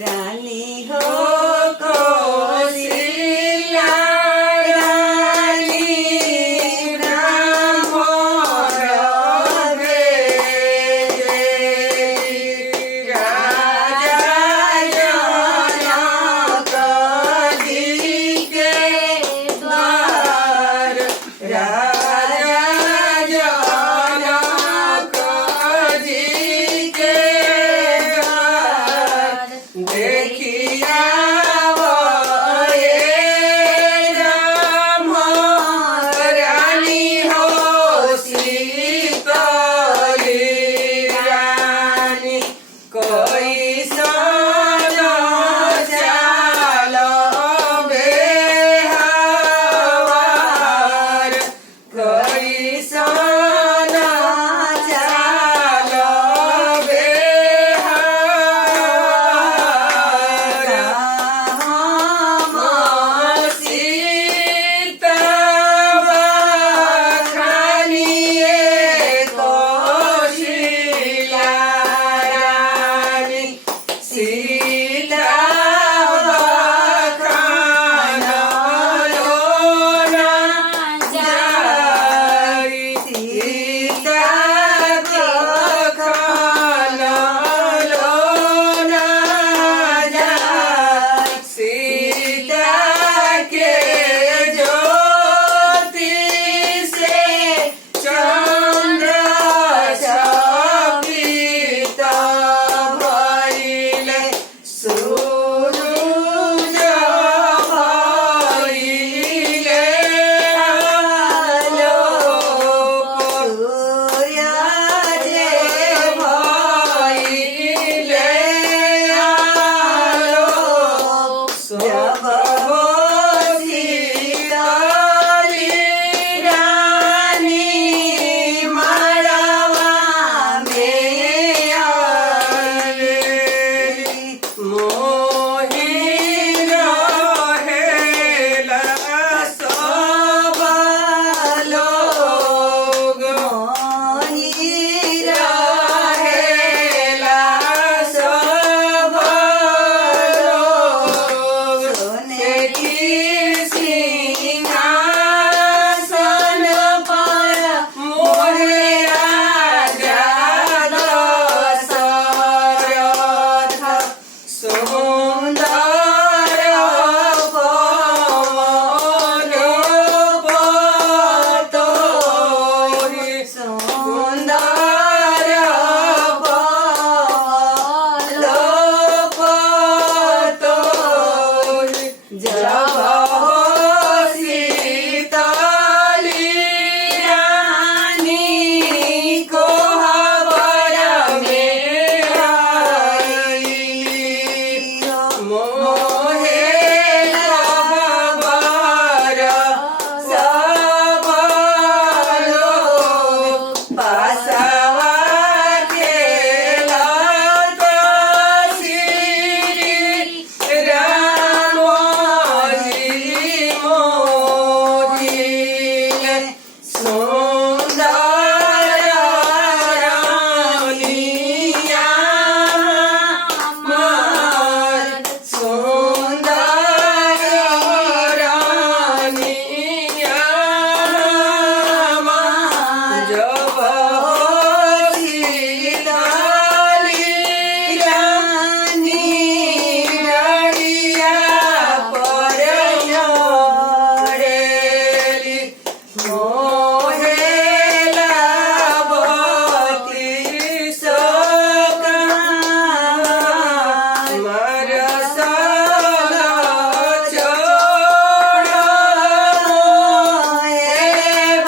रानी हो कौशल्या रानी ब्रह्मोर भेजेली राजा जनक जी के द्वार राजा जनक जी के द्वार देखिया रानी हो शीतली रानी कोई सोना चाल बेहवार कोई सोना चाल बेहवार सीतवा खानिए कौशल्या रानी सीतवा खान लोना जाई सीता खान लोना जाई सीता के ज्योति से चंद्र छपित भइले सूरज भइले आलोक सूर्य जे भइले आलोक जब हो शीतली रानी मड़वा में आवेली मोहि रहेला सब लोग मोहि रहेला सब लोग सोने की सिंहासन पर मोहे राजा दशरथ सुंदर पवन पतोहि सुंदर पवन पतोहि जब हो शीतली रानी को हवर में आईली मोहे खबर सब लोग पासवा खेलत श्री राम जी मोदिले सुंदर रानिया हमार सुंदर रानिया हमार जब हो शीतली रानी नड़िया पर चढ़ेली मोहेला बती सोकान मरसल छोड़ मोहे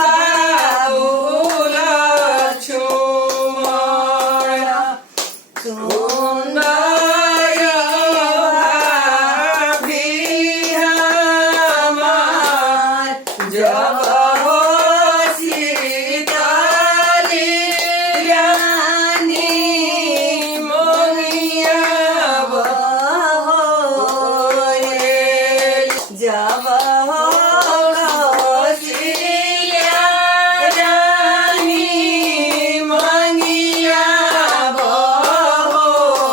बाबुल छुमण सुंदर